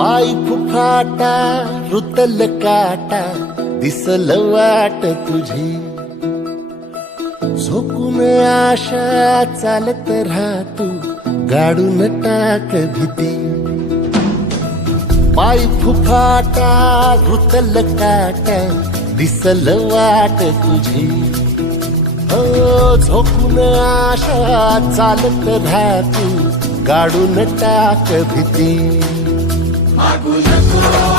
पाय फुफाटा रुतल काटा दिसल वाट तुझी झोकून आशा चालत राहतू गाडून टाक भीती पाय फुफाटा रुतल काटा दिसल वाट तुझी हो झोकून आशा चालत राहतू गाडून टाक भीती मागू नको